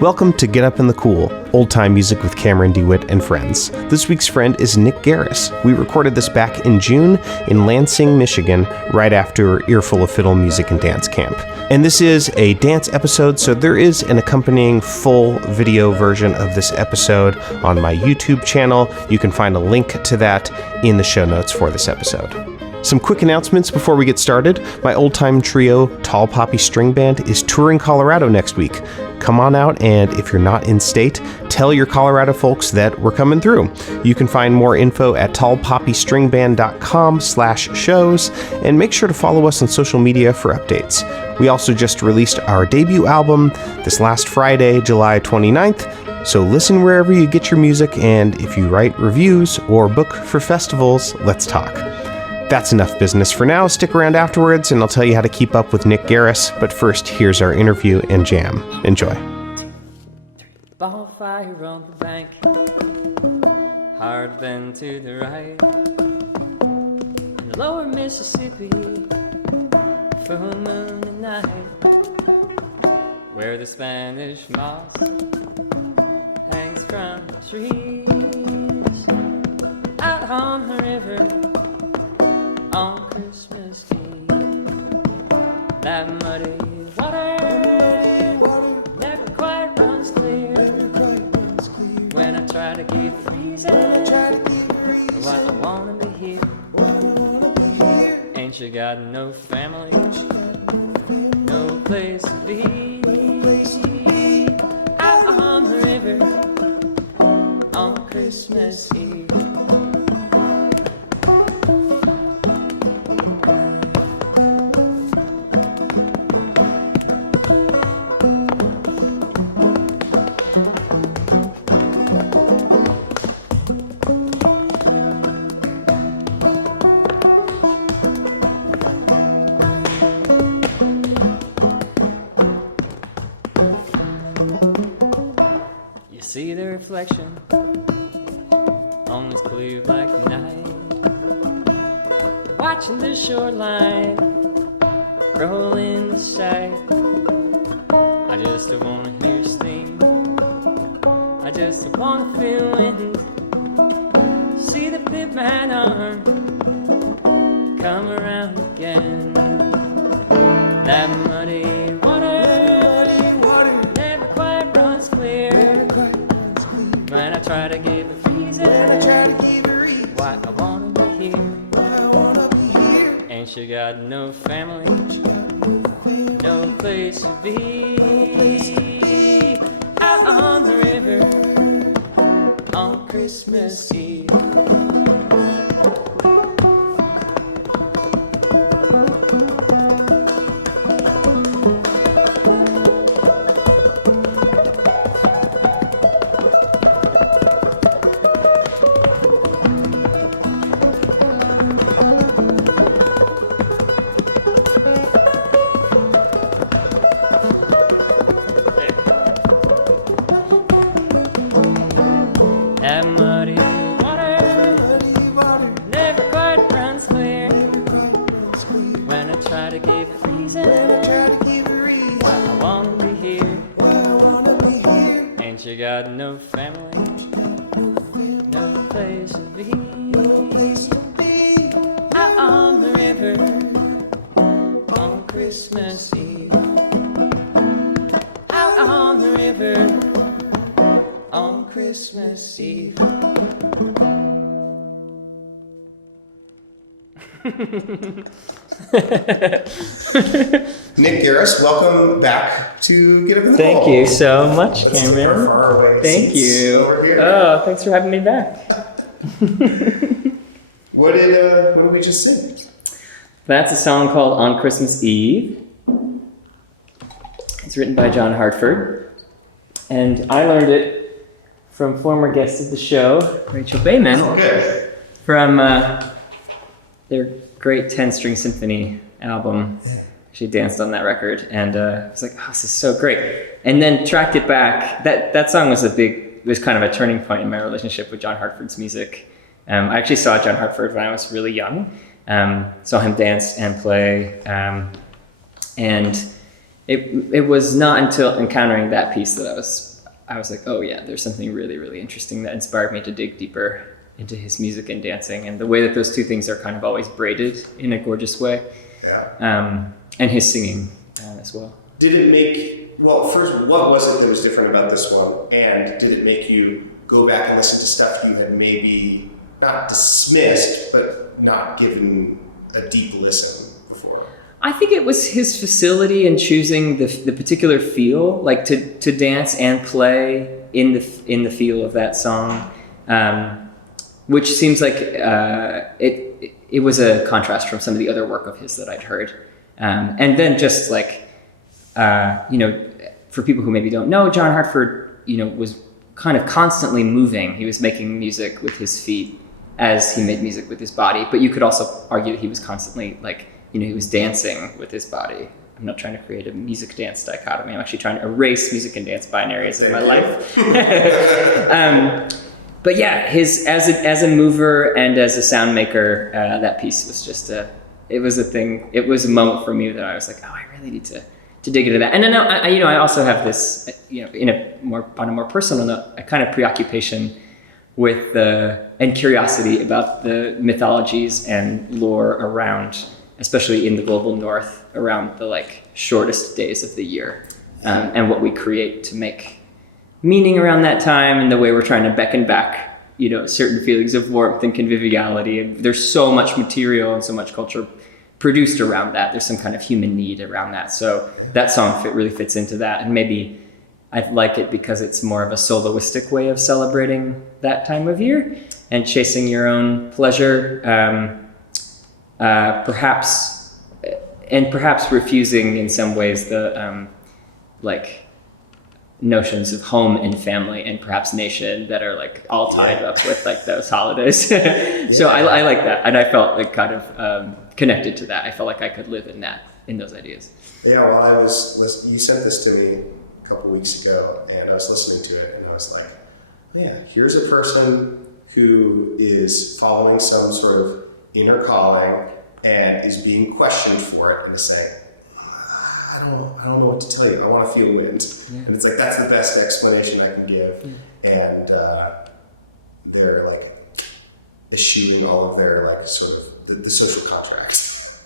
Welcome to Get Up in the Cool, old-time music with Cameron DeWhitt and Friends. This week's friend is Nic Gareiss. We recorded this back in June in Lansing, Michigan, right after Earful of Fiddle Music and Dance Camp. And this is a dance episode, so there is an accompanying full video version of this episode on my YouTube channel. You can find a link to that in the show notes for this episode. Some quick announcements before we get started. My old-time trio, Tall Poppy String Band, is touring Colorado next week. Come on out, and if you're not in state, tell your Colorado folks that we're coming through. You can find more info at tallpoppystringband.com/shows, and make sure to follow us on social media for updates. We also just released our debut album this last Friday, July 29th, so listen wherever you get your music, and if you write reviews or book for festivals, let's talk. That's enough business for now. Stick around afterwards and I'll tell you how to keep up with Nic Gareiss. But first, here's our interview and jam. Enjoy. Bonfire on the bank, hard bend to the right, in the lower Mississippi, full moon at night, where the Spanish moss hangs from the trees, out on the river on Christmas Eve. That muddy water never quite runs clear. When I try to keep freezing, why I wanna be here. Ain't you got no family, no place to be? Out on the river on Christmas Eve. See the reflection on this clear black night, watching the shoreline roll in the sight. I just wanna hear steam, I just wanna feel wind, see the big man arm come around again. That muddy water never quite runs clear. When I try to give the reason why I wanna be here. Ain't you got no family, no place to be. Out on the river on Christmas Eve. That muddy water never quite runs clear. When I try to give a reason why I wanna be here. Ain't you got no family, no place to be. Out on the river on Christmas Eve. Out on the river on Christmas Eve. Nic Gareiss, welcome back to Get Up in the Cool. Thank you so much, Cameron. Far away Thank you. over here. Oh, thanks for having me back. What did we just sing? That's a song called On Christmas Eve. It's written by John Hartford, and I learned it from former guest of the show, Rachel Bayman, Oh, good. from their great 10-string symphony album. She danced on that record, and I was like, oh, this is so great. And then tracked it back. That song was was kind of a turning point in my relationship with John Hartford's music. I actually saw John Hartford when I was really young. Saw him dance and play, and it was not until encountering that piece that I was I was like, oh yeah, there's something really, really interesting that inspired me to dig deeper into his music and dancing, and the way that those two things are kind of always braided in a gorgeous way. Yeah. And his singing as well. Did it make, well, first, what was it that was different about this one? And did it make you go back and listen to stuff you had maybe not dismissed, but not given a deep listen before? I think it was his facility in choosing the particular feel, like to dance and play in the feel of that song, which seems like it was a contrast from some of the other work of his that I'd heard. And then just like, for people who maybe don't know, John Hartford, was kind of constantly moving. He was making music with his feet as he made music with his body. But you could also argue that he was constantly like, he was dancing with his body. I'm not trying to create a music dance dichotomy. I'm actually trying to erase music and dance binaries in my life. But yeah, as a mover and as a sound maker, that piece was just it was a thing. It was a moment for me that I was like, oh, I really need to dig into that. And then I also have this, on a more personal note, a kind of preoccupation with and curiosity about the mythologies and lore around, especially in the global north, around the like shortest days of the year, and what we create to make meaning around that time, and the way we're trying to beckon back, certain feelings of warmth and conviviality. And there's so much material and so much culture produced around that. There's some kind of human need around that. So that song really fits into that. And maybe I like it because it's more of a soloistic way of celebrating that time of year and chasing your own pleasure. Perhaps refusing in some ways the notions of home and family and perhaps nation that are like all tied up with like those holidays. So I like that, and I felt like kind of connected to that. I felt like I could live in those ideas. Yeah, well, you sent this to me a couple weeks ago, and I was listening to it, and I was like, yeah, here's a person who is following some sort of inner calling and is being questioned for it, and is saying, I don't know what to tell you. I want to feel it. Yeah. And it's like, that's the best explanation I can give. Yeah. And they're like eschewing all of their like sort of the social contracts.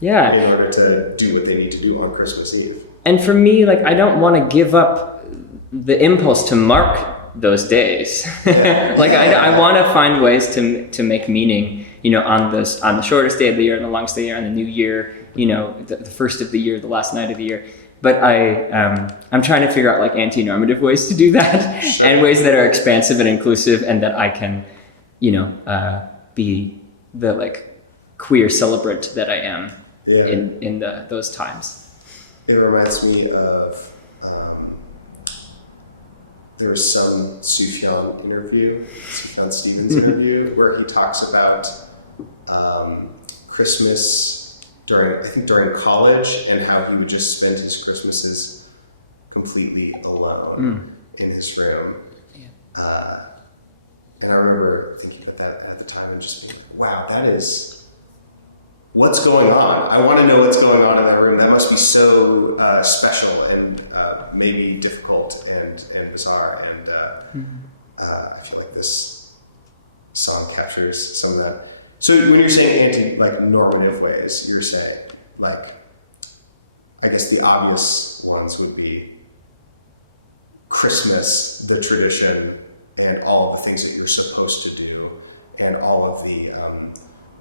Yeah. In order to do what they need to do on Christmas Eve. And for me, like, I don't want to give up the impulse to mark those days. Yeah. I want to find ways to make meaning, on the shortest day of the year and the longest day of the year, on the new year, the first of the year, the last night of the year. But I'm trying to figure out like anti-normative ways to do that. Sure. And ways that are expansive and inclusive, and that I can, be the like queer celebrant that I am in those times. It reminds me of there was some Sufjan Stevens interview where he talks about Christmas during college, and how he would just spend his Christmases completely alone in his room. Yeah. And I remember thinking about that at the time and just being like, wow, that is, what's going on? I want to know what's going on in that room. That must be so special and maybe difficult and bizarre. And I feel like this song captures some of that. So when you're saying normative ways, you're saying, like, I guess the obvious ones would be Christmas, the tradition, and all the things that you're supposed to do, and all of the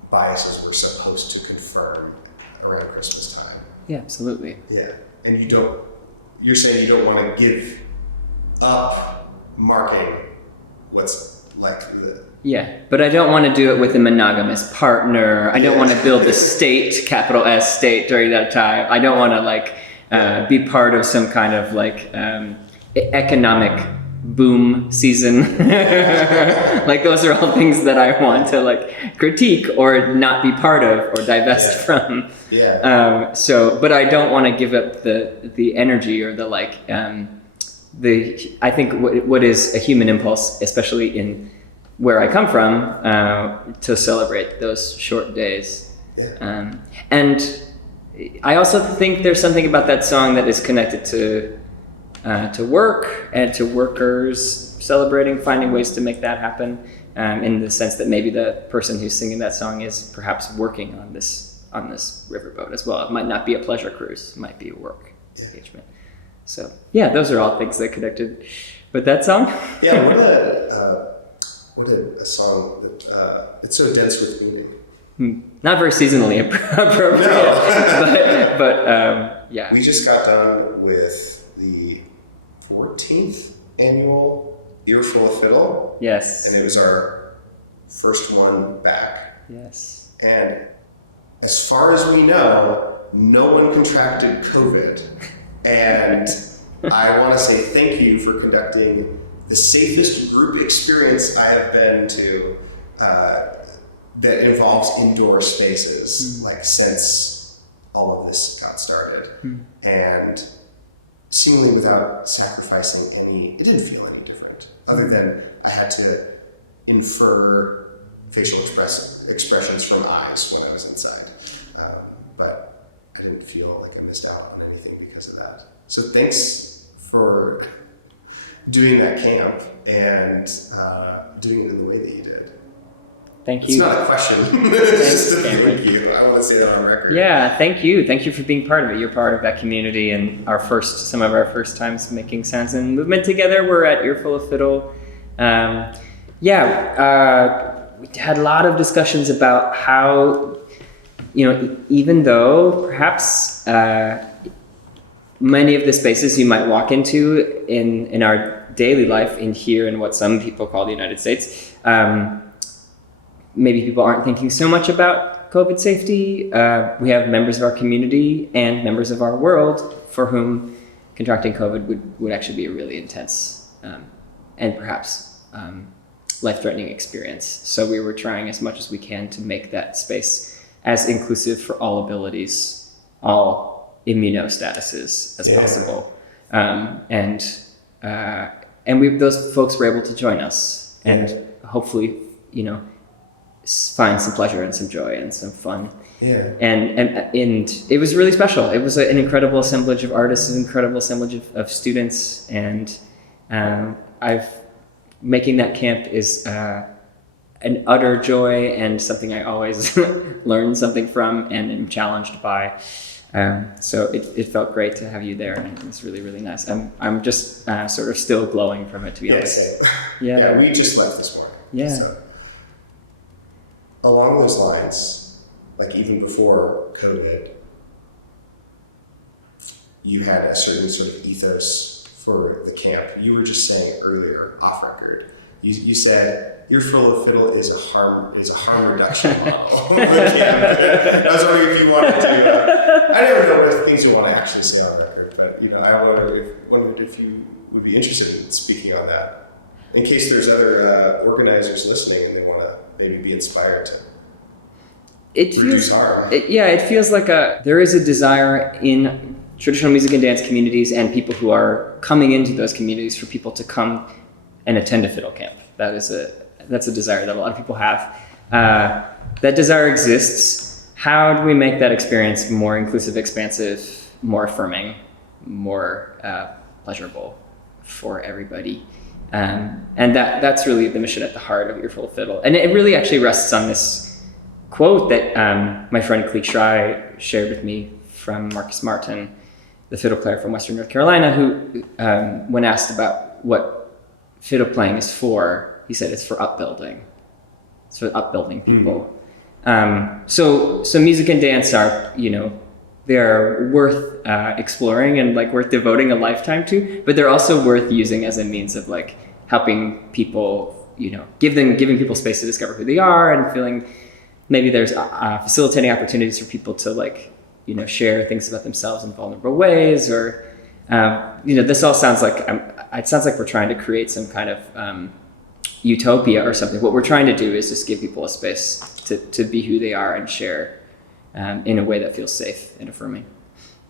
biases we're supposed to confirm around Christmas time. Yeah, absolutely. Yeah, and you're saying you don't want to give up marking what's like the... Yeah, but I don't want to do it with a monogamous partner. I don't want to build a state, capital S state, during that time. I don't want to be part of some kind of economic boom season. Those are all things that I want to critique or not be part of or divest from. Yeah. But I don't want to give up the energy or I think what is a human impulse, especially in where I come from, to celebrate those short days. Yeah. And I also think there's something about that song that is connected to to work and to workers, celebrating, finding ways to make that happen, in the sense that maybe the person who's singing that song is perhaps working on this riverboat as well. It might not be a pleasure cruise, it might be a work engagement. So yeah, those are all things that connected with that song. Yeah, what a song that it's so dense with meaning. Not very seasonally appropriate, No. but yeah. We just got done with the 14th annual Earful of Fiddle. Yes. And it was our first one back. Yes. And as far as we know, no one contracted COVID. And I want to say thank you for conducting the safest group experience I have been to that involves indoor spaces, like since all of this got started. And seemingly without sacrificing it didn't feel any different, other than I had to infer facial expressions from eyes when I was inside. But I didn't feel like I missed out on anything because of that. So thanks for doing that camp and doing it in the way that you did. Thank you. It's not a question. It's just a thank you. I want to say that on record. Yeah, thank you. Thank you for being part of it. You're part of that community and some of our first times making sounds and movement together. We're at Earful of Fiddle. We had a lot of discussions about how, even though perhaps many of the spaces you might walk into in our daily life in here in what some people call the United States, maybe people aren't thinking so much about COVID safety. We have members of our community and members of our world for whom contracting COVID would actually be a really intense and perhaps life-threatening experience. So we were trying as much as we can to make that space as inclusive for all abilities, all immunostatuses as possible. And those folks were able to join us and hopefully, find some pleasure and some joy and some fun. Yeah. And it was really special. It was an incredible assemblage of artists, an incredible assemblage of students. And making that camp is an utter joy and something I always learn something from and am challenged by. So it felt great to have you there, and it was really, really nice. I'm just sort of still glowing from it, to be honest. Yeah, we just left this morning. Yeah. So, along those lines, like even before COVID, you had a certain sort of ethos for the camp. You were just saying earlier, off record, you said Earful of Fiddle is a harm reduction model. I was wondering if you wanted to. I never know what things you want to actually say on record, but I wondered if you would be interested in speaking on that, in case there's other organizers listening and they want to maybe be inspired to reduce harm. It feels like there is a desire in traditional music and dance communities and people who are coming into those communities for people to come and attend a fiddle camp. That's a desire that a lot of people have. That desire exists. How do we make that experience more inclusive, expansive, more affirming, more pleasurable for everybody? And that's really the mission at the heart of Earful of Fiddle. And it really actually rests on this quote that my friend Cleek Schrei shared with me from Marcus Martin, the fiddle player from Western North Carolina, who, when asked about what fiddle playing is for, he said it's for upbuilding. It's for upbuilding people. So music and dance are, they're worth exploring and worth devoting a lifetime to, but they're also worth using as a means of helping people, giving people space to discover who they are and feeling maybe there's facilitating opportunities for people to share things about themselves in vulnerable ways, or this all sounds like it sounds like we're trying to create some kind of utopia or something. What we're trying to do is just give people a space to be who they are and share in a way that feels safe and affirming.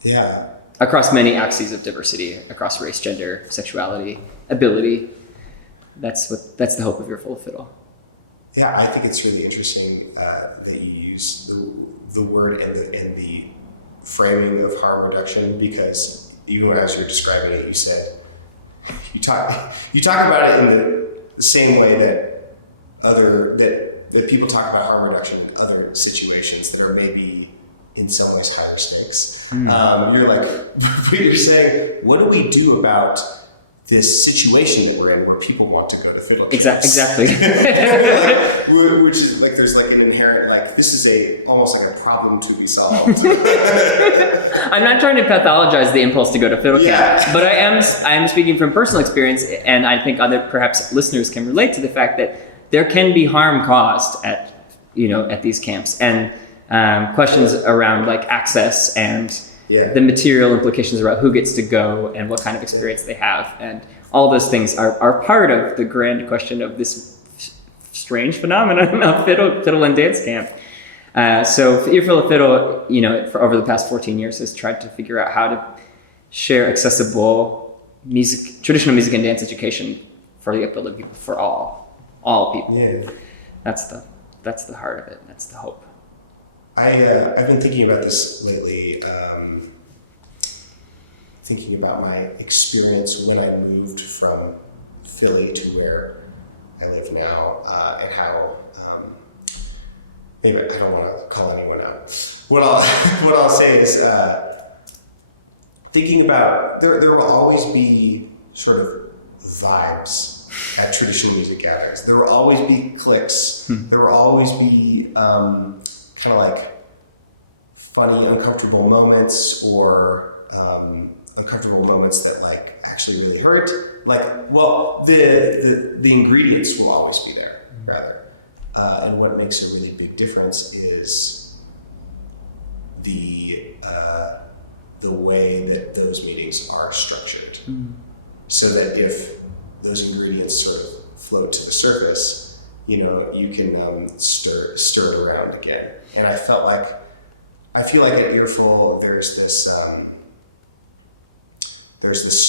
Yeah. Across many axes of diversity, across race, gender, sexuality, ability. That's the hope of Earful of Fiddle. Yeah, I think it's really interesting that you use the word and the framing of harm reduction, because even as you're describing it, you said you talk about it in the same way that that people talk about harm reduction in other situations that are maybe in some ways higher stakes. You're like, you're saying, what do we do about this situation that we're in where people want to go to fiddle camps? Exactly. Which is like, there's like an inherent, like, this is almost like a problem to be solved. I'm not trying to pathologize the impulse to go to fiddle camp, but I am speaking from personal experience, and I think other perhaps listeners can relate to the fact that there can be harm caused at these camps, and questions around like access and the material implications about who gets to go and what kind of experience they have, and all those things are part of the grand question of this strange phenomenon of fiddle and dance camp. So Earful of Fiddle, for over the past 14 years, has tried to figure out how to share accessible traditional music and dance education for the upbuilding people, for all people. Yeah. That's the heart of it. That's the hope. I've been thinking about this lately, thinking about my experience when I moved from Philly to where I live now, and how maybe I don't want to call anyone out. What I'll say is thinking about there will always be sort of vibes at traditional music gatherings. There will always be cliques. There will always be kind of like funny, uncomfortable moments, or uncomfortable moments that like actually really hurt. Like, well, the ingredients will always be there, rather. And what makes a really big difference is the way that those meetings are structured, so that if those ingredients sort of float to the surface, you can stir it around again. And I feel like at Earful there's this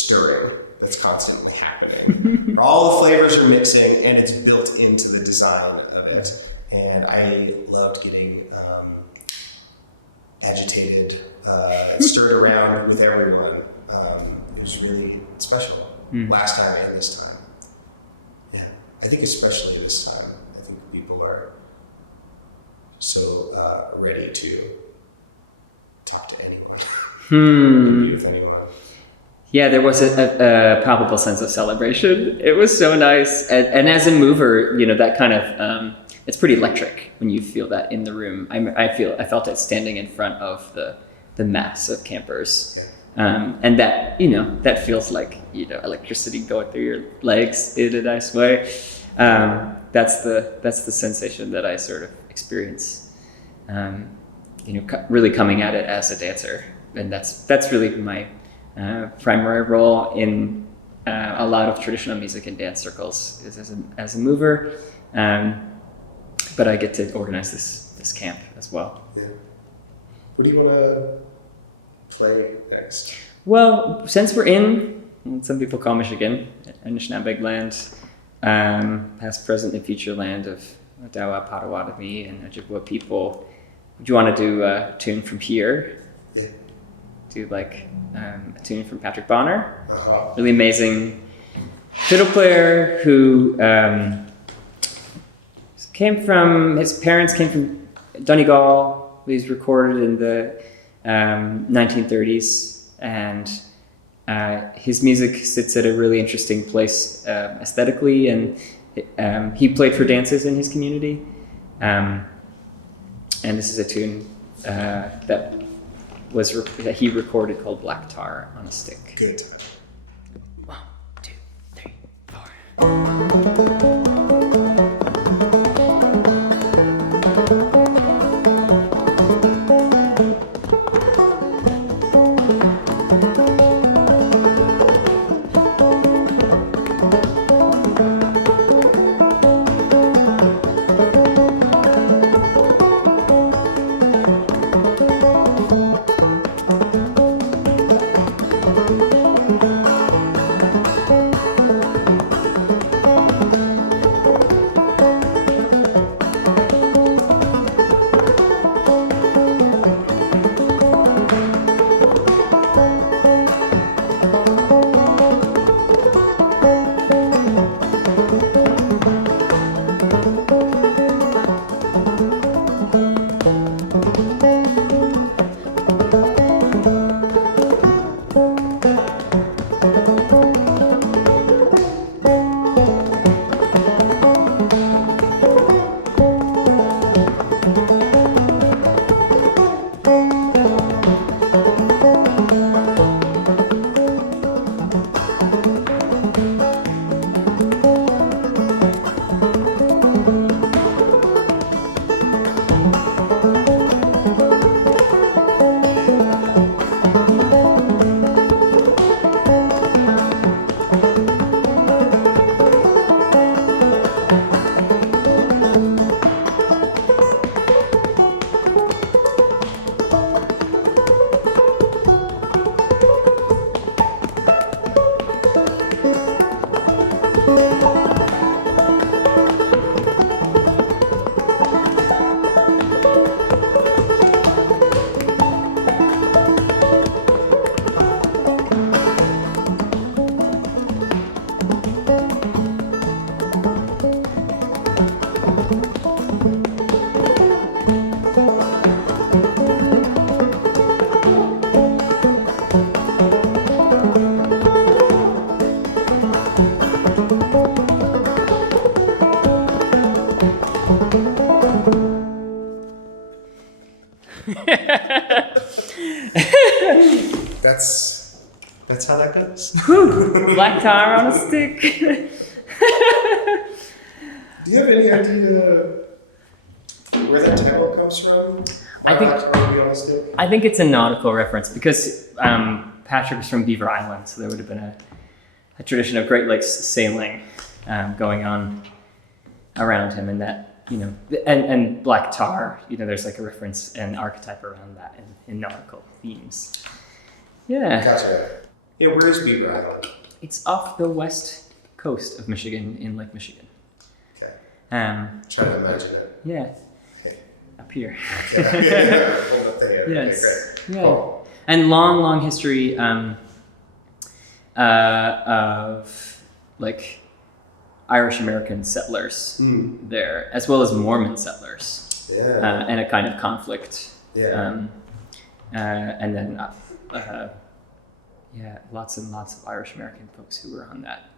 stirring that's constantly happening. All the flavors are mixing, and it's built into the design of it. And I loved getting agitated, stirred around with everyone. It was really special. Last time and this time. Yeah, I think especially this time. I think people are so ready to talk to anyone, be with anyone. Yeah, there was a palpable sense of celebration. It was so nice, and as a mover, that kind of it's pretty electric when you feel that in the room. I felt it standing in front of the mass of campers. Yeah. And that that feels like electricity going through your legs in a nice way. That's the sensation that I sort of experience. Really coming at it as a dancer, and that's really my primary role in a lot of traditional music and dance circles is as a mover. But I get to organize this camp as well. Yeah. What do you want to play next? Well, since we're in, some people call Michigan, Anishinaabeg land, past, present, and future land of Odawa, Potawatomi, and Ojibwa people, would you want to do a tune from here? Yeah. Do like a tune from Patrick Bonner, Uh-huh. really amazing fiddle player who his parents came from Donegal. He's recorded in the 1930s, and his music sits at a really interesting place aesthetically, and he played for dances in his community. And this is a tune that he recorded called Black Tar on a Stick. Good. 1, 2, 3, 4. That's how that goes. Black tar on a stick. Do you have any idea where that title comes from? I think it's a nautical reference because Patrick was from Beaver Island, so there would have been a tradition of Great Lakes sailing going on around him, and that, you know, and black tar, you know, there's like a reference and archetype around that in nautical themes. Yeah. Gotcha. Yeah, where is Beaver Island? It's off the west coast of Michigan, in Lake Michigan. Okay. Trying to imagine it. Yeah. Okay. Up here. Yeah. Hold up there. Yes. Okay, great. Yeah. Cool. And long history of like Irish American settlers there, as well as Mormon settlers. Yeah. And a kind of conflict. Yeah. And then lots and lots of Irish American folks who were on that.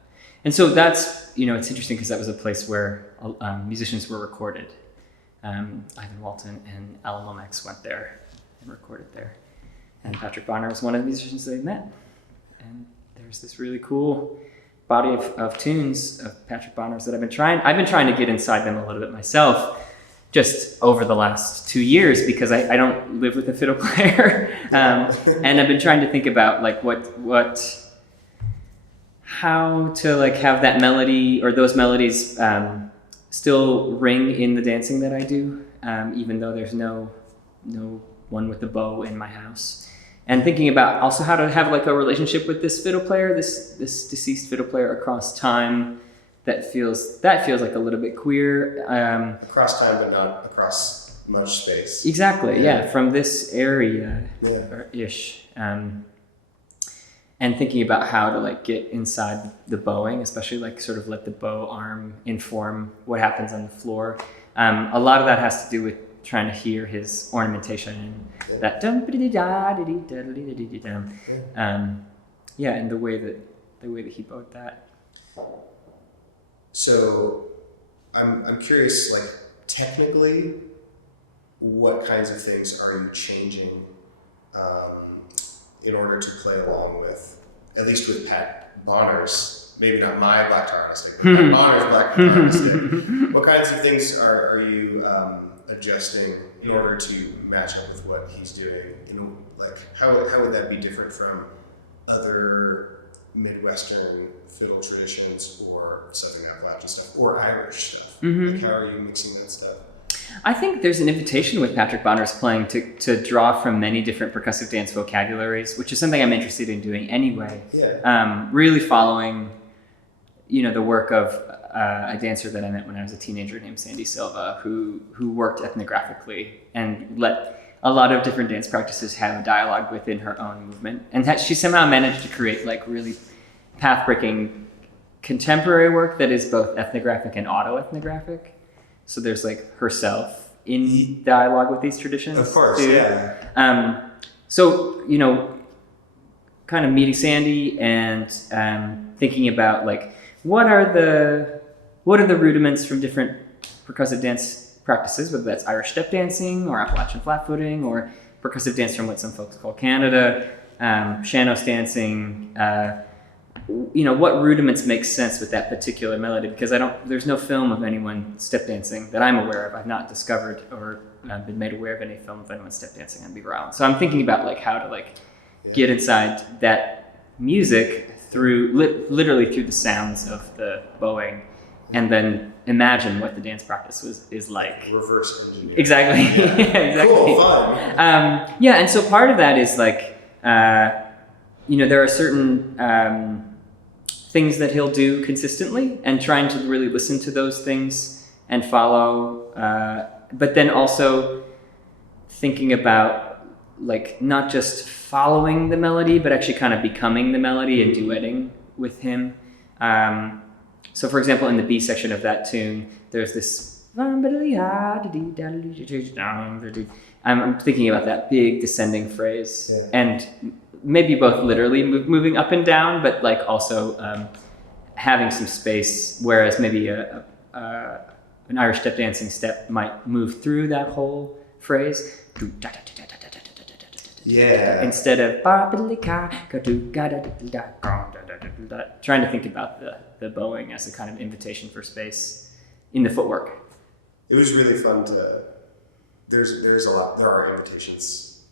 And so that's, you know, it's interesting because that was a place where musicians were recorded. Ivan Walton and Alan Lomax went there and recorded there. And Patrick Bonner was one of the musicians they met. And there's this really cool body of tunes of Patrick Bonner's that I've been trying to get inside them a little bit myself, just over the last 2 years, because I don't live with a fiddle player. And I've been trying to think about like how to like have that melody or those melodies still ring in the dancing that I do, even though there's no one with a bow in my house. And thinking about also how to have like a relationship with this fiddle player, this deceased fiddle player across time that feels like a little bit queer. Across time, but not across much space. Exactly, yeah, from this area ish. And thinking about how to like get inside the bowing, especially like sort of let the bow arm inform what happens on the floor. A lot of that has to do with trying to hear his ornamentation, that and the way that he bowed that. So I'm curious, like technically, what kinds of things are you changing in order to play along with, at least with Pat Bonner's, maybe not my black tar on a stick, but Pat Bonner's black tar on a stick. What kinds of things are you adjusting in order to match up with what he's doing? You know, like how would that be different from other Midwestern fiddle traditions or Southern Appalachian stuff or Irish stuff? Like how are you mixing that stuff? I think there's an invitation with Patrick Bonner's playing to draw from many different percussive dance vocabularies, which is something I'm interested in doing anyway. Yeah. Really following, you know, the work of a dancer that I met when I was a teenager named Sandy Silva, who worked ethnographically and let a lot of different dance practices have a dialogue within her own movement. And that she somehow managed to create like really path-breaking contemporary work that is both ethnographic and auto-ethnographic. So there's like herself in dialogue with these traditions. Of course, too. yeah. So, you know, kind of meeting Sandy and thinking about like, what are the rudiments from different percussive dance practices, whether that's Irish step dancing or Appalachian flat-footing or percussive dance from what some folks call Canada, Shanos dancing, you know, what rudiments make sense with that particular melody, because there's no film of anyone step dancing that I'm aware of. I've not discovered or been made aware of any film of anyone step dancing on Beaver Island. So I'm thinking about like how to like get inside that music through literally through the sounds of the bowing, and then imagine what the dance practice is like. Reverse engineer. Exactly. Yeah. Exactly. Cool, fun. And so part of that is like, you know, there are certain things that he'll do consistently, and trying to really listen to those things and follow, but then also thinking about like not just following the melody, but actually kind of becoming the melody and duetting with him. So for example, in the B section of that tune, there's this, I'm thinking about that big descending phrase, and maybe both literally moving up and down, but like also having some space, whereas maybe an Irish step dancing step might move through that whole phrase. Yeah. Instead of trying to think about the bowing as a kind of invitation for space in the footwork. It was really fun to. There are invitations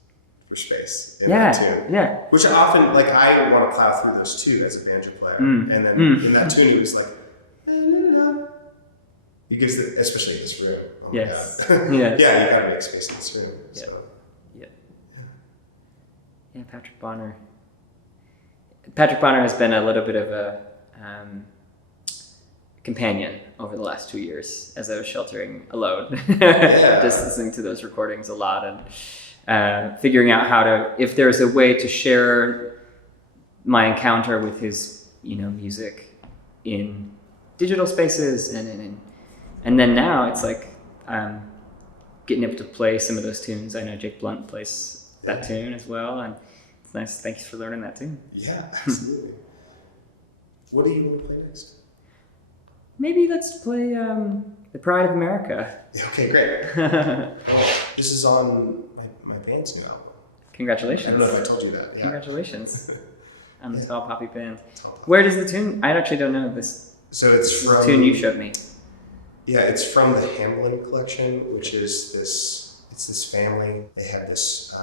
for space in that tune. Yeah. Which often, like, I want to plow through those too as a banjo player. And then in that tune, it was like, he gives especially in this room. Oh my God. Yeah, you gotta make space in this room. Yeah. So. Yeah, Patrick Bonner. Patrick Bonner has been a little bit of a companion over the last 2 years as I was sheltering alone, just listening to those recordings a lot and figuring out if there's a way to share my encounter with his, music in digital spaces and then now it's like getting able to play some of those tunes. I know Jake Blunt plays that tune as well, and it's nice. Thanks for learning that tune. Yeah, absolutely. What do you want to play next? Maybe let's play The Pride of America. Okay, great. Well, this is on my band's new album. Congratulations. I don't know if I told you that. Yeah. Congratulations on the Tall Poppy Band. Where does the tune? I actually don't know this. So it's from the tune you showed me. Yeah, it's from the Hamlin collection, which is this. It's this family. They have this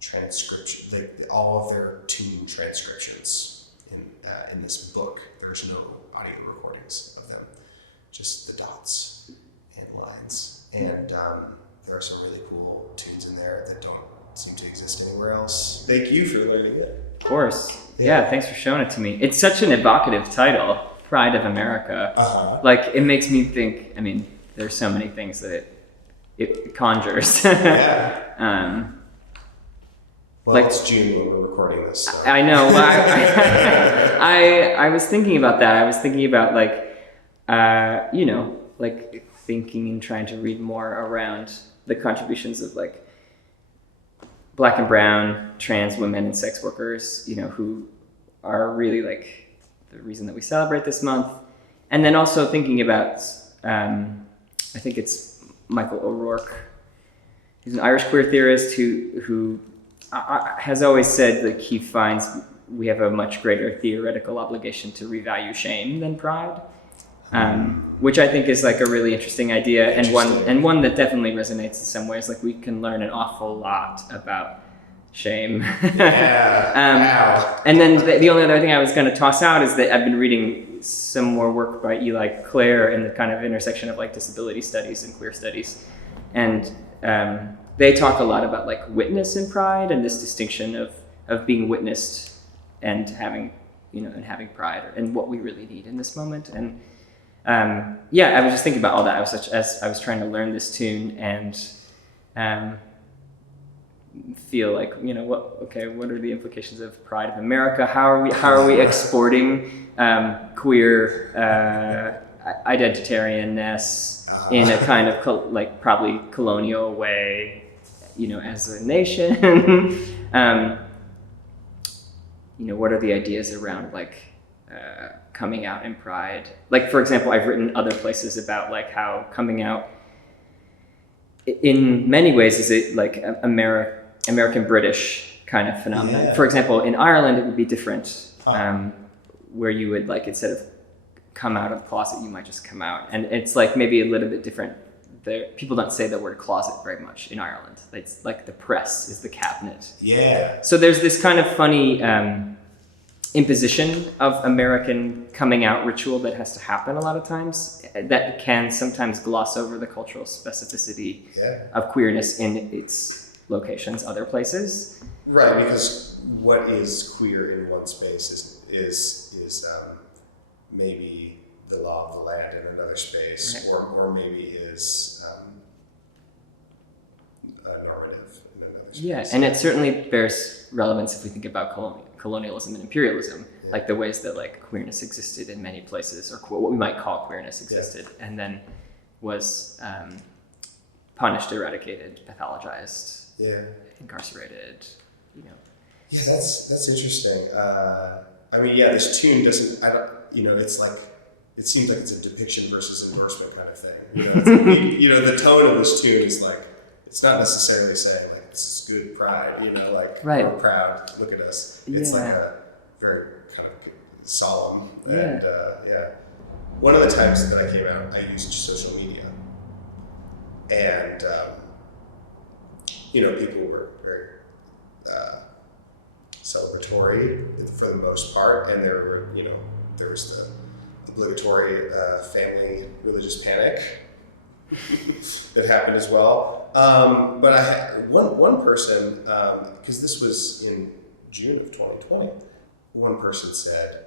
transcription. All of their tune transcriptions in this book. There's no audio recordings of them, just the dots and lines. And there are some really cool tunes in there that don't seem to exist anywhere else. Thank you for learning it. Of course. Yeah, thanks for showing it to me. It's such an evocative title, Pride of America. Like, it makes me think, there's so many things that it conjures. Yeah. It's June when we're recording this. So. I know. I was thinking about that. I was thinking about thinking and trying to read more around the contributions of Black and brown trans women and sex workers, who are really the reason that we celebrate this month. And then also thinking about, I think it's Michael O'Rourke. He's an Irish queer theorist who has always said that he finds we have a much greater theoretical obligation to revalue shame than pride, which I think is a really interesting idea and one that definitely resonates in some ways. We can learn an awful lot about shame. Yeah. And then the only other thing I was going to toss out is that I've been reading some more work by Eli Clare in the kind of intersection of disability studies and queer studies, and they talk a lot about witness and pride and this distinction of being witnessed and having having pride and what we really need in this moment. And I was just thinking about all that. As I was trying to learn this tune and feel what are the implications of Pride of America? How are we exporting queer identitarianness in a kind of probably colonial way, as a nation? What are the ideas around coming out in pride? For example, I've written other places about how coming out in many ways is it American British kind of phenomenon. Yeah. For example, in Ireland, it would be different, where you would instead of come out of the closet, you might just come out. And it's maybe a little bit different there. People don't say the word closet very much in Ireland. It's the press is the cabinet. Yeah. So there's this kind of funny imposition of American coming out ritual that has to happen a lot of times that can sometimes gloss over the cultural specificity of queerness in its locations, other places. Right, because what is queer in one space is maybe the law of the land in another space, right. or maybe is normative in another space. Yeah, and it certainly bears relevance if we think about colonialism and imperialism, the ways that queerness existed in many places, or what we might call queerness existed, and then was punished, eradicated, pathologized. Incarcerated, Yeah, that's interesting. This tune doesn't. It seems like it's a depiction versus endorsement kind of thing. The tone of this tune is it's not necessarily saying this is good pride, like Right. we're proud, look at us. It's like a very kind of solemn and One of the times that I came out, I used social media, and people were very celebratory for the most part, and there was the obligatory family religious panic that happened as well. But I had one person, because this was in June of 2020, one person said,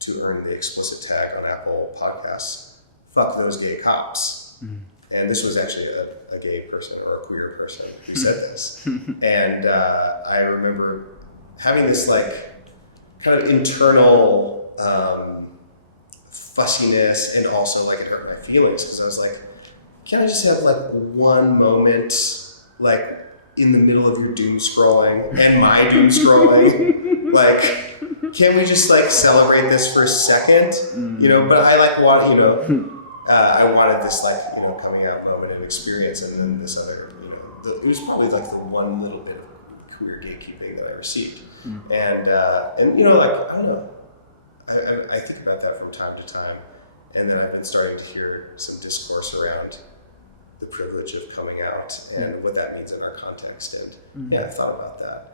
to earn the explicit tag on Apple Podcasts, "Fuck those gay cops." And this was actually a gay person or a queer person who said this. And I remember having this kind of internal fussiness, and also it hurt my feelings, because I was like, can't I just have one moment in the middle of your doom scrolling and my doom scrolling? Can't we just celebrate this for a second? But I I wanted this coming out moment of experience, and then this other, it was probably the one little bit of career gatekeeping that I received. And I don't know, I think about that from time to time, and then I've been starting to hear some discourse around the privilege of coming out and what that means in our context, and I've thought about that,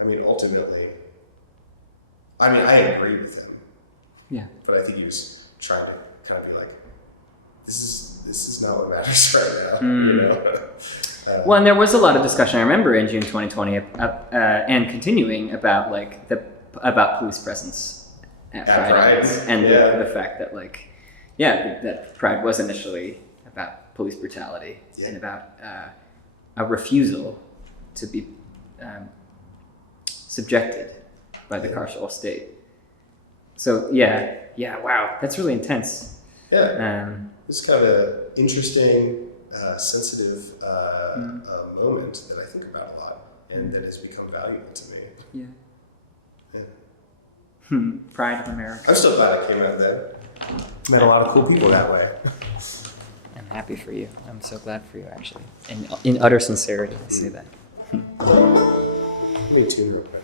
and ultimately, I agree with him. Yeah. But I think he was trying to kind of be this is not what matters right now, Well, and there was a lot of discussion, I remember, in June 2020, and continuing about about police presence at Pride, and the fact that that Pride was initially about police brutality and about a refusal to be subjected by the carceral state. So wow, that's really intense. It's kind of an interesting, sensitive moment that I think about a lot, and that has become valuable to me. Pride of America. I'm still glad I came out then. Met a lot of cool people that way. I'm happy for you. I'm so glad for you, actually. In utter sincerity, I say that. Let me tune real quick.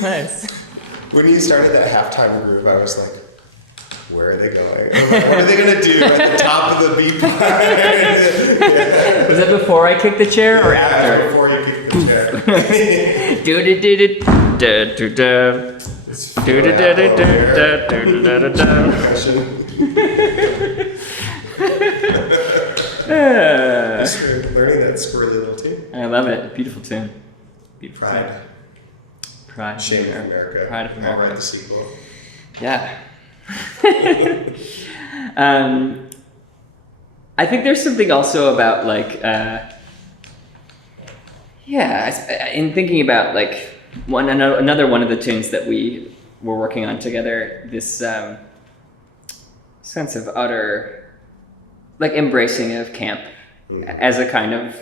Nice. When you started that halftime groove, I was like, where are they going? What are they going to do at the top of the beat part? Yeah. Was that before I kicked the chair or after? Before you kicked the chair. Just learning that squirrely little tune. I love it. Beautiful tune. Beautiful Pride. tune. Pride. Shame of America. Pride of I America. read the sequel. Yeah. I think there's something also about like, in thinking about like another one of the tunes that we were working on together, this sense of utter like embracing of camp as a kind of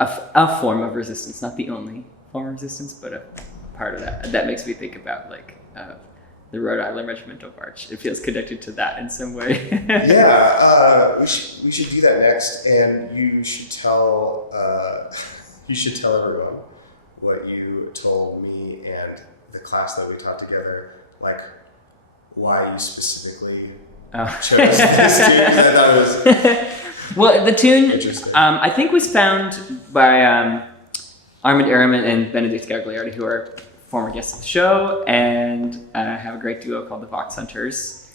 a form of resistance, not the only form of resistance, but a part of that. That makes me think about like the Rhode Island Regimental March. It feels connected to that in some way. Yeah, we should do that next, and you should tell everyone what you told me and the class that we taught together, like why you specifically chose this tune. I thought it was well, the tune interesting. I think was found by Armand Araman and Benedict Gagliardi, who are former guests of the show, and have a great duo called the Fox Hunters.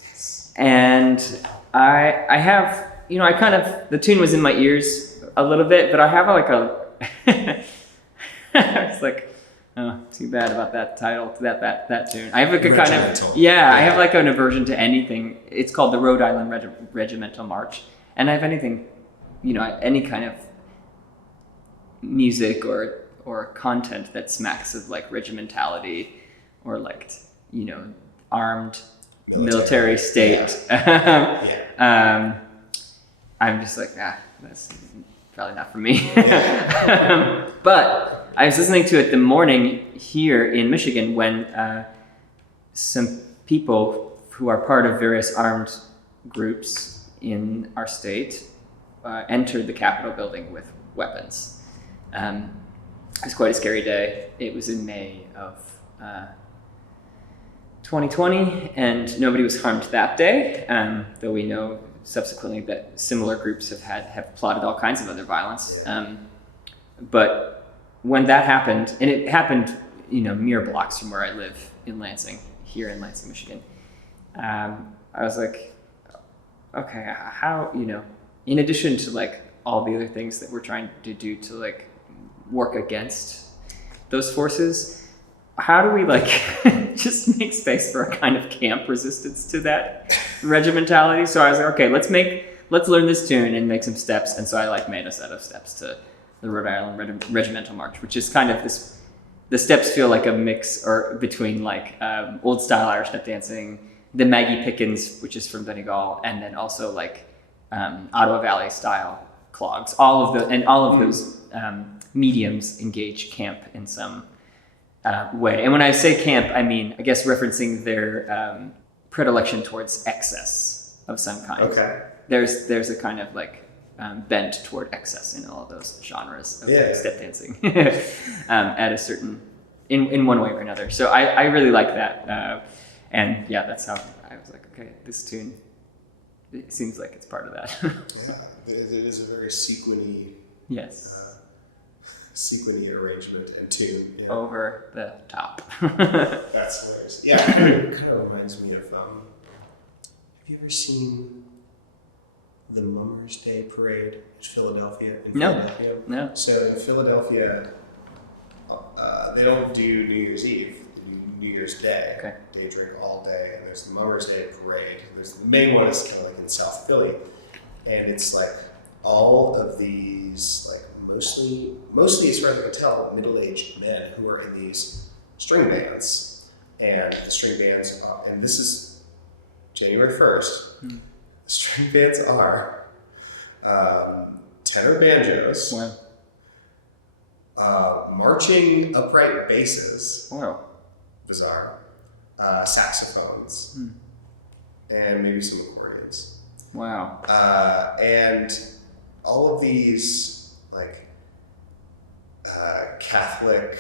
And I have, I kind of, the tune was in my ears a little bit, but I have like it's like, oh, too bad about that title, that tune. I have like a kind of, I have like an aversion to anything. It's called the Rhode Island Regimental March. And I have anything, any kind of music or content that smacks of like regimentality or like, armed military state. Yeah. I'm just like, that's probably not for me. But I was listening to it the morning here in Michigan when some people who are part of various armed groups in our state entered the Capitol building with weapons. It was quite a scary day. It was in May of 2020, and nobody was harmed that day, though we know subsequently that similar groups have plotted all kinds of other violence. But when that happened, and it happened, mere blocks from where I live in Lansing, here in Lansing, Michigan, I was like, okay, how, in addition to like all the other things that we're trying to do to like work against those forces, how do we like just make space for a kind of camp resistance to that regimentality? So I was like, okay, let's learn this tune and make some steps. And so I like made a set of steps to the Rhode Island Regimental March, which is kind of this, the steps feel like a mix or between like old style Irish step dancing, the Maggie Pickens, which is from Donegal, and then also like Ottawa Valley style clogs. All of those mediums engage camp in some way. And when I say camp, I mean, I guess referencing their predilection towards excess of some kind. Okay. There's a kind of like bent toward excess in all of those genres of step dancing at a certain, in one way or another. So I really like that. And yeah, that's how I was like, okay, this tune, it seems like it's part of that. Yeah, it is a very sequiny. Yes. Sequiny arrangement and tune. Yeah. Over the top. That's hilarious. Yeah, it kind of reminds me of, have you ever seen the Mummers Day Parade in Philadelphia? No. So in Philadelphia, they don't do New Year's Eve. They do New Year's Day. Okay. They drink all day, and there's the Mummers Day Parade. There's the main one is kind of like in South Philly, and it's like all of these like mostly as far as I can tell, middle-aged men who are in these string bands, and the string bands are, and this is January 1st. The string bands are tenor banjos. Wow. Marching upright basses. Wow. Bizarre. Saxophones. And maybe some accordions. Wow. And all of these, like, Catholic,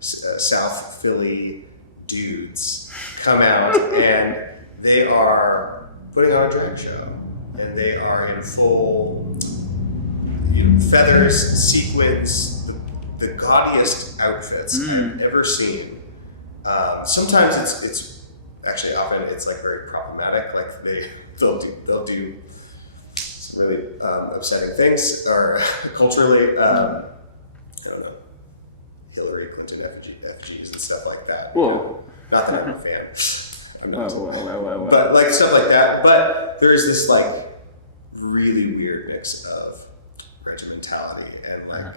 South Philly dudes come out, and they are putting on a drag show, and they are in full feathers, sequins, the gaudiest outfits I've ever seen. Sometimes it's actually often it's like very problematic. Like they'll do some really upsetting things, or culturally, I don't know, Hillary Clinton effigies and stuff like that. Whoa. Not that I'm a fan. I'm not. Whoa. But like stuff like that. But there's this like really weird mix of regimentality and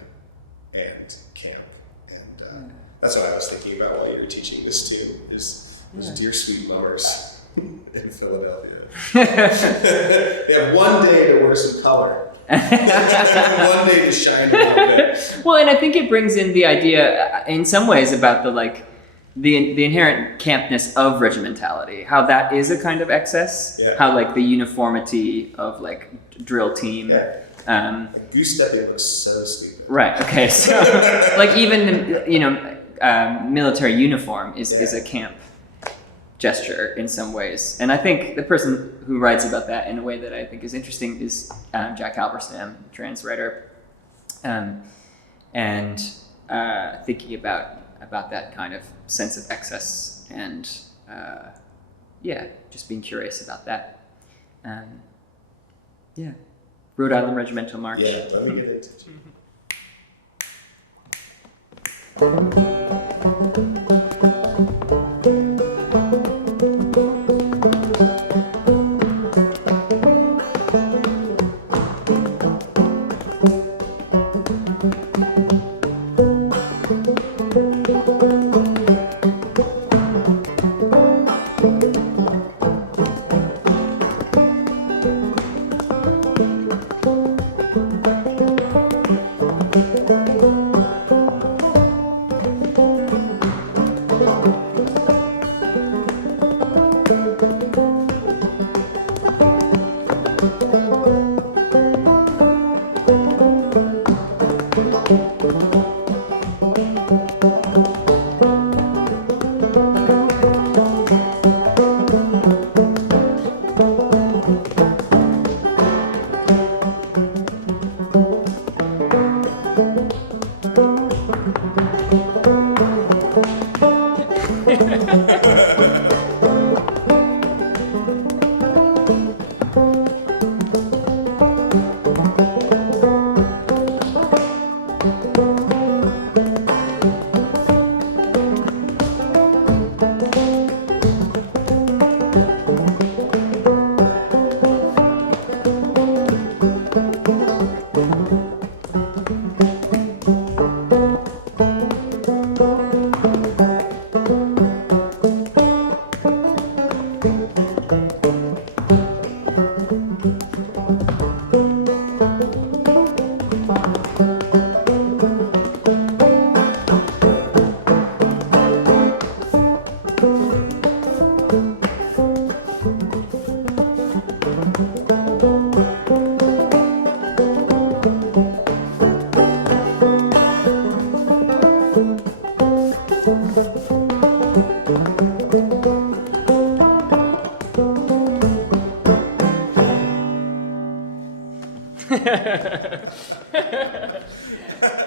and camp, and that's what I was thinking about while you were teaching this too. Is Dear Sweet Mummers in Philadelphia. They have one day to wear some color. One day to shine a little bit. Well, and I think it brings in the idea, in some ways, about the inherent campness of regimentality. How that is a kind of excess. Yeah. How like the uniformity of like drill team. Yeah. Goose stepping looks so stupid. Right. Okay. So like even military uniform is a camp gesture in some ways, and I think the person who writes about that in a way that I think is interesting is Jack Halberstam, trans writer, and thinking about that kind of sense of excess and just being curious about that. Rhode Island Regimental March. Yeah, let me get into it.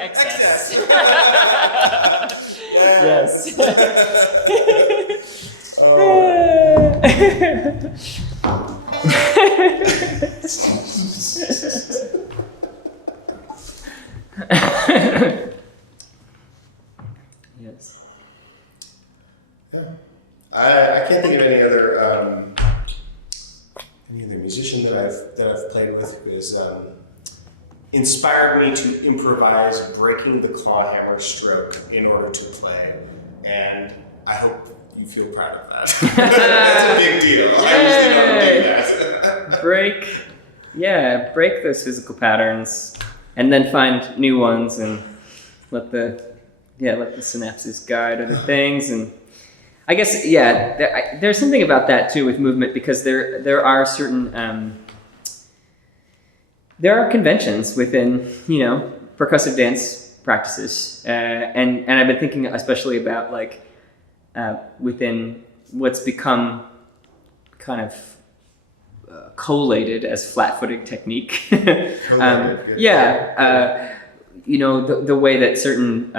Excess. Yes. Yes. Yeah. I can't think of any other musician that I've played with who has inspired me to improvise breaking the claw hammer stroke in order to play, and I hope you feel proud of that. That's a big deal. Yay! I usually don't do that. Break those physical patterns, and then find new ones, and let the synapses guide other things. And I guess there's something about that too with movement, because there are certain there are conventions within percussive dance practices, and I've been thinking especially about like within what's become kind of collated as flat-footing technique. You know, the way that certain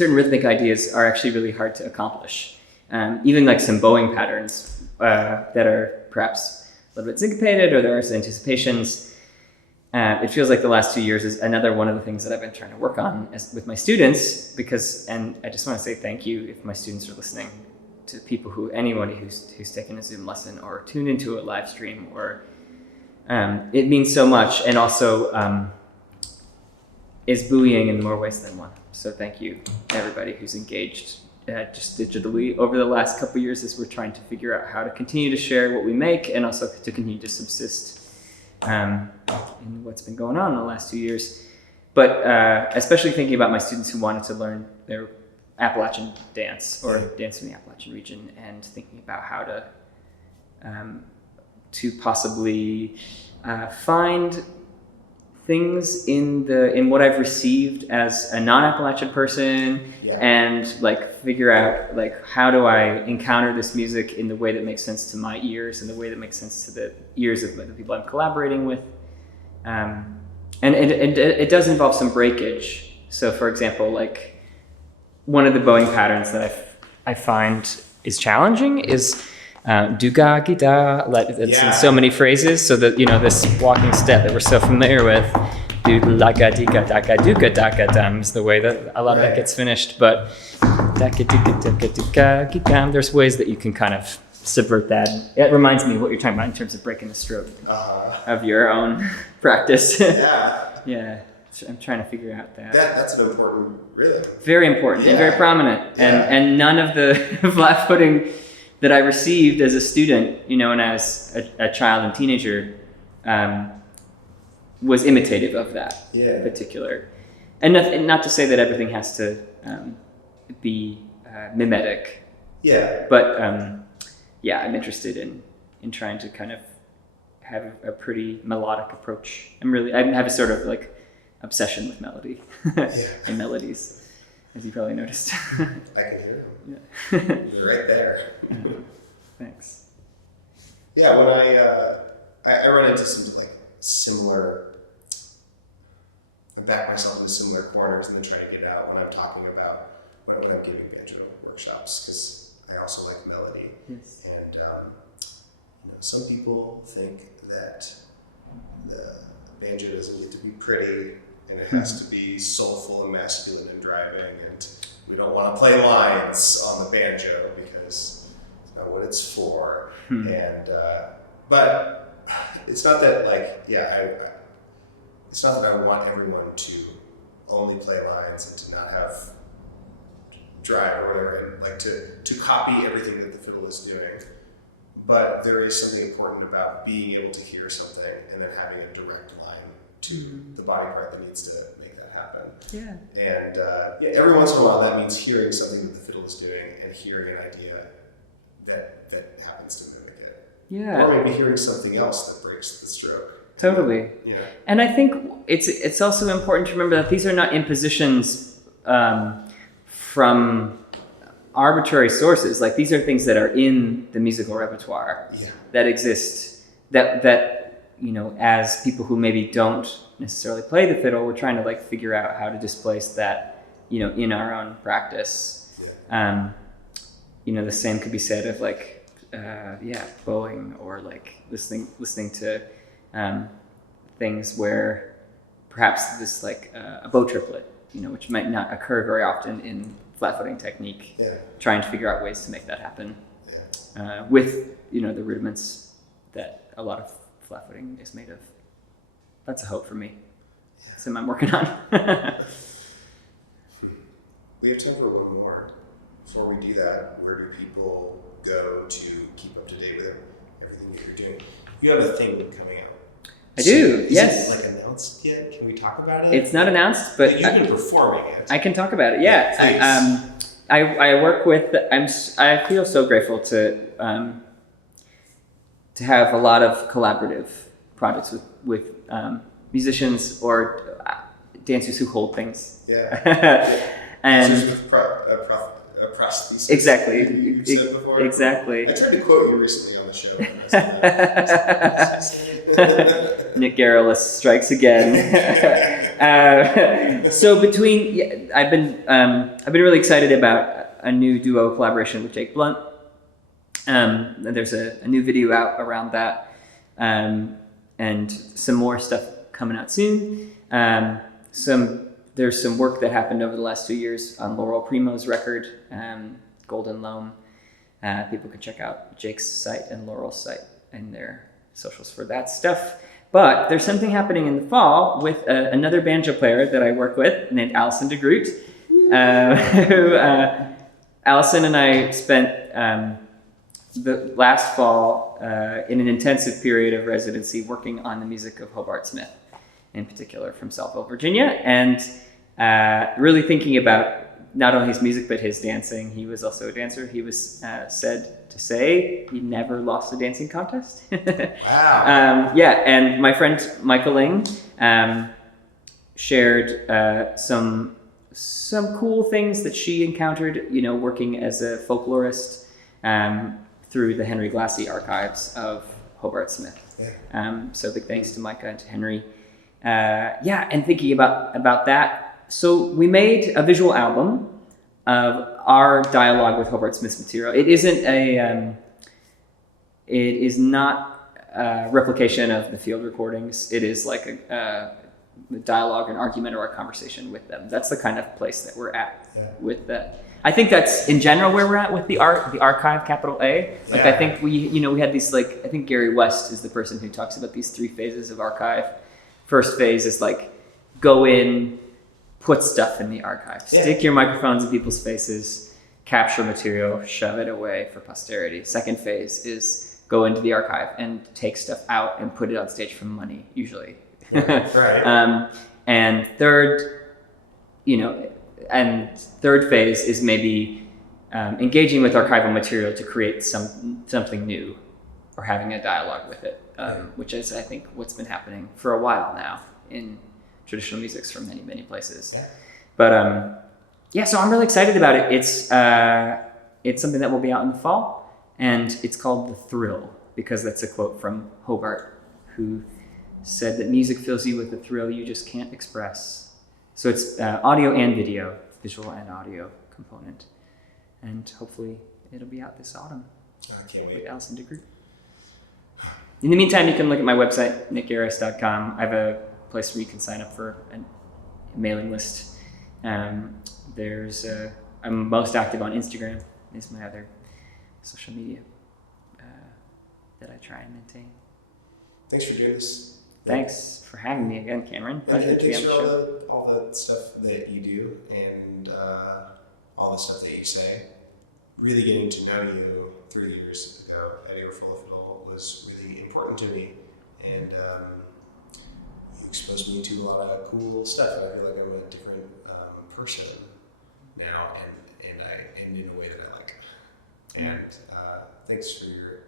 rhythmic ideas are actually really hard to accomplish. Even like some bowing patterns that are perhaps a little bit syncopated, or there are some anticipations. It feels like the last 2 years is another one of the things that I've been trying to work on with my students, and I just want to say thank you if my students are listening, to people anybody who's taken a Zoom lesson or tuned into a live stream, or it means so much, and also is buoying in more ways than one. So thank you everybody who's engaged just digitally over the last couple of years as we're trying to figure out how to continue to share what we make, and also to continue to subsist in what's been going on in the last 2 years. But especially thinking about my students who wanted to learn their Appalachian dance or dance from the Appalachian region, and thinking about how to possibly find things in what I've received as a non-Appalachian person, and like figure out like how do I encounter this music in the way that makes sense to my ears, and the way that makes sense to the ears of the people I'm collaborating with. And it does involve some breakage. So for example, like one of the bowing patterns that I find is challenging is do-ga, gi-da. It's in so many phrases, so that, you know, this walking step that we're so familiar with, do-la-ga-di-ga-da-ga-do-ga-da-ga-dum, is the way that a lot of it gets finished. But da-ga-di-ga-da-ga-do-ga-gi-dam, there's ways that you can kind of subvert that. It reminds me of what you're talking about in terms of breaking the stroke of your own practice. Yeah. I'm trying to figure out that's an important rhythm. Very important and very prominent. And none of the flat footing that I received as a student, you know, and as a child and teenager, was imitative of that particular. And not to say that everything has to be mimetic. But I'm interested in trying to kind of have a pretty melodic approach. I have a sort of like obsession with melody and melodies, as you probably noticed. I can hear him. He's right there. Thanks. Yeah, when I run into some like similar, I back myself into similar corners and then try to get out when I'm talking about when I'm giving banjo workshops, because I also like melody. Yes. And some people think that the banjo doesn't need to be pretty, and it has to be soulful and masculine and driving, and we don't want to play lines on the banjo because it's not what it's for. And but it's not that it's not that I want everyone to only play lines and to not have drive or whatever, and like to copy everything that the fiddle is doing. But there is something important about being able to hear something and then having a direct line to the body part that needs to make that happen. And every once in a while that means hearing something that the fiddle is doing and hearing an idea that happens to mimic it. Or maybe hearing something else that breaks the stroke. Totally. And I think it's also important to remember that these are not impositions from arbitrary sources. Like, these are things that are in the musical repertoire that exist, that you know, as people who maybe don't necessarily play the fiddle, we're trying to like figure out how to displace that, you know, in our own practice. You know, the same could be said of like bowing, or like listening to things where perhaps this like a bow triplet, you know, which might not occur very often in flat-footing technique, trying to figure out ways to make that happen with, you know, the rudiments that a lot of flat-footing is made of. That's a hope for me. Something I'm working on. We have time for one more. Before we do that, where do people go to keep up to date with everything that you're doing? You have a thing coming out. I do, yes. Is it like announced yet? Can we talk about it? It's not announced, but you've been performing it. I can talk about it. I work with. I feel so grateful to have a lot of collaborative projects with musicians or dancers who hold things. Yeah. And dancers with prosthesis. exactly. You said before. Exactly. I tried to quote you recently on the show. Nic Gareiss strikes again. So I've been really excited about a new duo collaboration with Jake Blunt. There's a new video out around that, and some more stuff coming out soon. There's some work that happened over the last 2 years on Laurel Primo's record, Golden Loam. People can check out Jake's site and Laurel's site and their socials for that stuff. But there's something happening in the fall with another banjo player that I work with named Allison DeGroot. Allison and I spent the last fall in an intensive period of residency working on the music of Hobart Smith, in particular from Southville, Virginia, and really thinking about not only his music but his dancing. He was also a dancer. He was said to say he never lost a dancing contest. Wow. And my friend Michael Ling shared some cool things that she encountered, working as a folklorist through the Henry Glassy archives of Hobart Smith. Yeah. So big thanks to Micah and to Henry. And thinking about that. So we made a visual album of our dialogue with Hobart Smith's material. It is not a replication of the field recordings. It is like a dialogue, an argument, or a conversation with them. That's the kind of place that we're at with that. I think that's in general where we're at with the archive, capital A. I think we had these, I think Gary West is the person who talks about these 3 phases of archive. First phase is go in, put stuff in the archive. Stick your microphones in people's faces, capture material, shove it away for posterity. Second phase is go into the archive and take stuff out and put it on stage for money, usually. Right. And third phase is maybe engaging with archival material to create something new or having a dialogue with it, which is, I think, what's been happening for a while now in traditional musics from many, many places. Yeah. But so I'm really excited about it. It's something that will be out in the fall, and it's called The Thrill, because that's a quote from Hobart, who said that music fills you with a thrill you just can't express. So it's audio and video, visual and audio component. And hopefully it'll be out this autumn. I can't wait. With Allison DeGroot. In the meantime, you can look at my website, nicgareiss.com. I have a place where you can sign up for a mailing list. I'm most active on Instagram, is my other social media that I try and maintain. Thanks for doing this. Thanks for having me again, Cameron. Pleasure to be on Thanks the show. for all the stuff that you do and all the stuff that you say. Really getting to know you 3 years ago at Earful Fiddle was really important to me, and you exposed me to a lot of cool stuff. And I feel like I'm a different person now, and in a way that I like. And thanks for your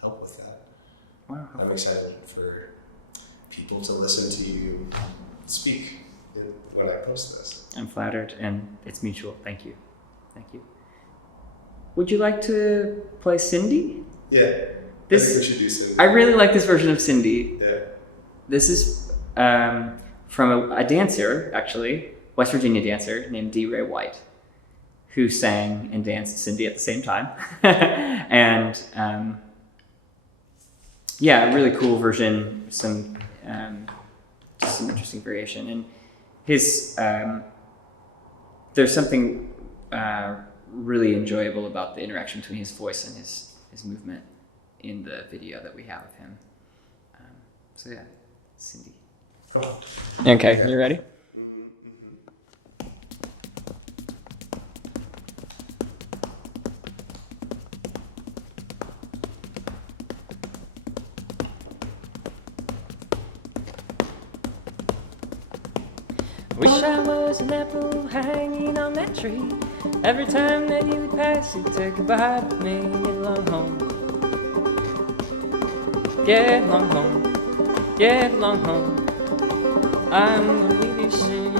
help with that. Wow. I'm excited for people to listen to you speak when I post this. I'm flattered, and it's mutual. Thank you. Thank you. Would you like to play Cindy? Yeah. I think we should do Cindy. I really like this version of Cindy. Yeah. This is from a dancer, actually, West Virginia dancer named D. Ray White, who sang and danced Cindy at the same time. And a really cool version, some interesting variation. And his there's something really enjoyable about the interaction between his voice and his movement in the video that we have of him. Cindy. Oh. Okay, you ready? Wish I was an apple hanging on that tree. Every time that you would pass, you'd take a bite of me and get along home. Get along home. Get along home. I'm gonna leave you soon.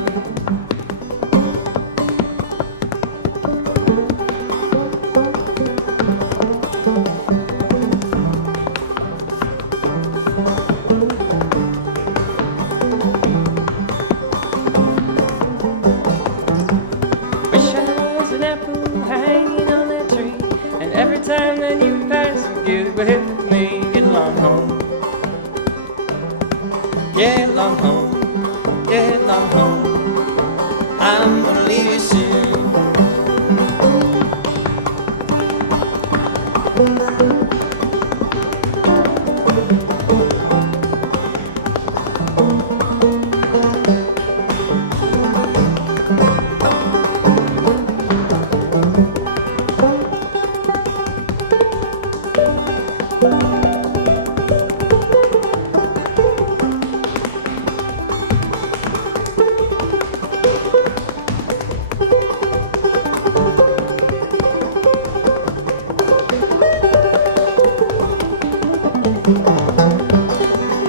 Wish I was an apple hanging on that tree, and every time that you pass, you'd wave at me. Get along home. Get along home. Get along home. I'm gonna leave you soon.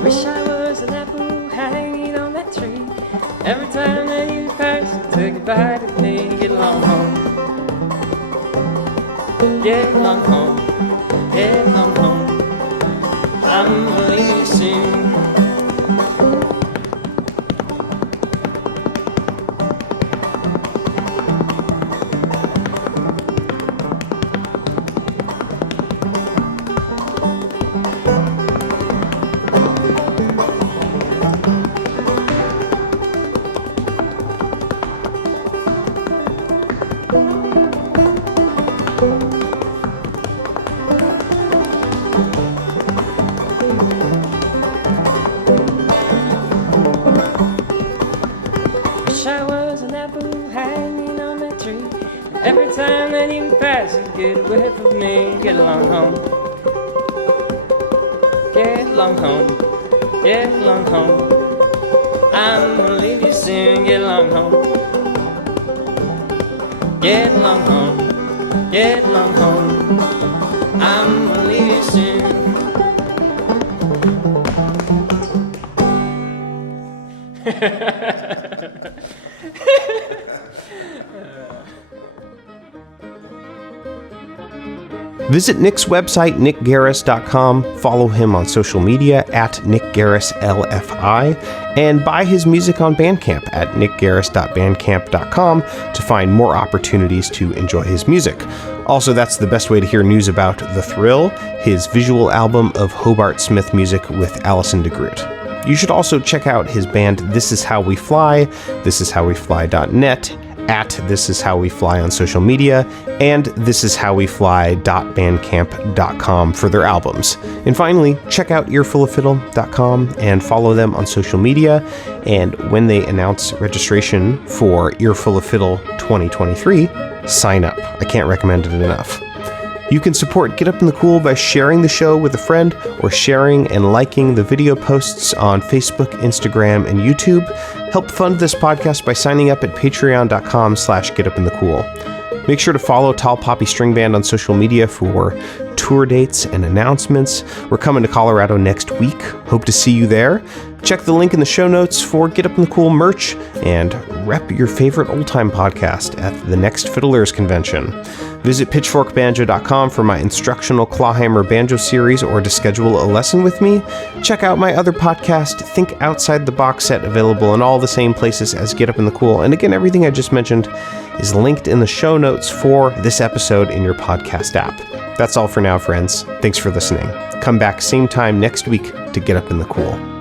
Wish I was an apple hanging on that tree. Every time that you pass, you take a bite of me. Get along home. Get along home. Get along home. I'm gonna leave you soon. Wish I was an apple hanging on that tree. Every time that you pass, you get away from me. Get along home. Get along home. Get along home. I'm gonna leave you soon. Get along home. Get along home. Get along home. I'm gonna leave you soon. Visit Nic's website, nicgareiss.com, follow him on social media at NicGareissLFI, and buy his music on Bandcamp at nicgareiss.bandcamp.com to find more opportunities to enjoy his music. Also, that's the best way to hear news about The Thrill, his visual album of Hobart Smith music with Alison DeGroot. You should also check out his band This Is How We Fly, thisishowwefly.net, at This Is How We Fly on social media, and thisishowwefly.bandcamp.com for their albums. And finally, check out earfuloffiddle.com and follow them on social media. And when they announce registration for Earful of Fiddle 2023, sign up. I can't recommend it enough. You can support Get Up in the Cool by sharing the show with a friend or sharing and liking the video posts on Facebook, Instagram, and YouTube. Help fund this podcast by signing up at patreon.com/getupinthecool. Make sure to follow Tall Poppy String Band on social media for tour dates and announcements. We're coming to Colorado next week. Hope to see you there. Check the link in the show notes for Get Up in the Cool merch and rep your favorite old-time podcast at the next Fiddlers Convention. Visit pitchforkbanjo.com for my instructional clawhammer banjo series or to schedule a lesson with me. Check out my other podcast, Think Outside the Box Set, available in all the same places as Get Up in the Cool. And again, everything I just mentioned is linked in the show notes for this episode in your podcast app. That's all for now, friends. Thanks for listening. Come back same time next week to Get Up in the Cool.